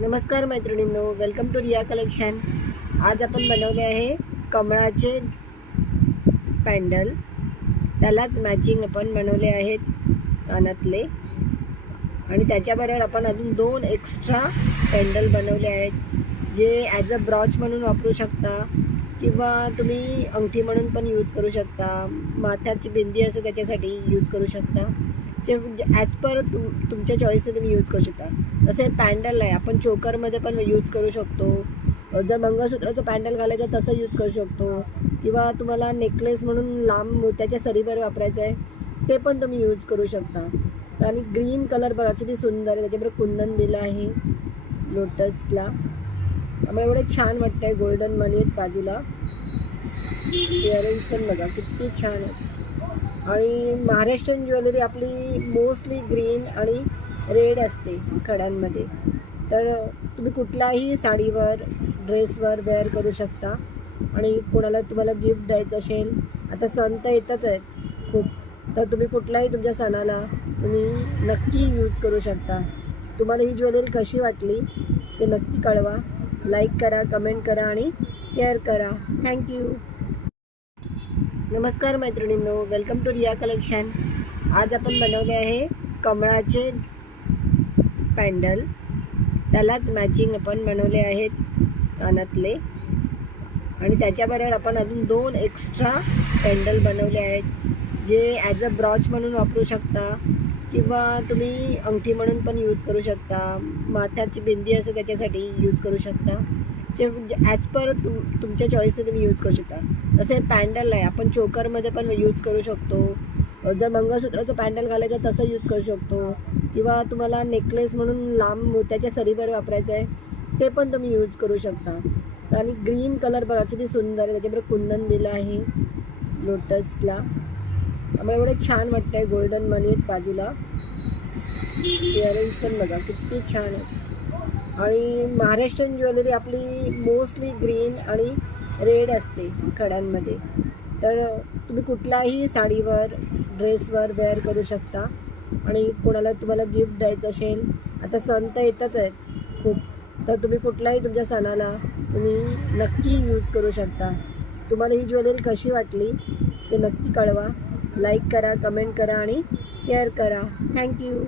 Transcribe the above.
नमस्कार मैत्रिणींनो, welcome to Riya collection. आज आपण बनवले आहे कमळाचे पॅन्डल, त्यालाच मॅचिंग आपण बनवले आहेत कानातले आणि त्याच्याबरोबर आपण अजून 2 एक्स्ट्रा पॅन्डल बनवले आहेत जे ॲज अ ब्रॉच म्हणून वापरू शकता किंवा तुम्ही अंगठी म्हणून पण यूज करू शकता, माथ्याची बिंदी असते त्याच्यासाठी यूज करू शकता। जे ॲज पर तुमच्या चॉईसने तुम्ही यूज करू शकता। तसे पॅन्डल आहे, आपण चोकरमध्ये पण यूज करू शकतो, जर मंगळसूत्राचं पॅन्डल घालायचं तसं यूज करू शकतो किंवा तुम्हाला नेकलेस म्हणून लांब मोत्याच्या सरीवर वापरायचं आहे ते पण तुम्ही यूज करू शकता। आणि ग्रीन कलर बघा किती सुंदर आहे, त्याच्याबरोबर कुंदन दिलं आहे लोटसला, त्यामुळे एवढे छान वाटतं आहे। गोल्डन मनी आहेत बाजूला, इयरिंग्स पण बघा किती छान आहेत। आणि महाराष्ट्रीयन ज्वेलरी आपली मोस्टली ग्रीन आणि रेड असते खड्यांमध्ये, तर तुम्ही कुठल्याही साडीवर ड्रेसवर वेअर करू शकता। आणि कोणाला तुम्हाला गिफ्ट द्यायचं असेल, आता सण तर येतच आहेत खूप, तर तुम्ही कुठल्याही तुमच्या सणाला तुम्ही नक्की यूज करू शकता। तुम्हाला ही ज्वेलरी कशी वाटली ते नक्की कळवा, लाईक करा, कमेंट करा आणि शेअर करा। थँक्यू। नमस्कार मैत्रिणींनो, वेलकम टू रिया कलेक्शन। आज आपण बनवले आहे कमळाचे पॅन्डल, त्यालाच मॅचिंग आपण बनवले आहेत कानातले आणि त्याच्याबरोबर आपण अजून 2 एक्स्ट्रा पॅन्डल बनवले आहेत जे ॲज अ ब्रॉच म्हणून वापरू शकता किंवा तुम्ही अंगठी म्हणून पण यूज करू शकता, माथ्याची बिंदी असते त्याच्यासाठी यूज करू शकता। जे ॲज पर तुमच्या चॉईसने तुम्ही यूज करू शकता। तसे पॅन्डल आहे, आपण चोकरमध्ये पण यूज करू शकतो, जर मंगळसूत्राचं पॅन्डल घालायचं तसं यूज करू शकतो किंवा तुम्हाला नेकलेस म्हणून लांब मोत्याच्या सरीवर वापरायचं आहे ते पण तुम्ही यूज करू शकता। आणि ग्रीन कलर बघा किती सुंदर आहे, त्याच्याबरोबर कुंदन दिलं आहे लोटसला, त्यामुळे एवढे छान वाटतं आहे। गोल्डन मनी आहेत बाजूला, इयरिंग्स पण बघा किती छान आहेत। आणि महाराष्ट्रीयन ज्वेलरी आपली मोस्टली ग्रीन आणि रेड असते खड्यांमध्ये, तर तुम्ही कुठल्याही साडीवर ड्रेसवर वेअर करू शकता। आणि कोणाला तुम्हाला गिफ्ट द्यायचं असेल, आता सण तर येतच आहेत खूप, तर तुम्ही कुठल्याही तुमच्या सणाला तुम्ही नक्की यूज करू शकता। तुम्हाला ही ज्वेलरी कशी वाटली ते नक्की कळवा, लाईक करा, कमेंट करा आणि शेअर करा। थँक्यू।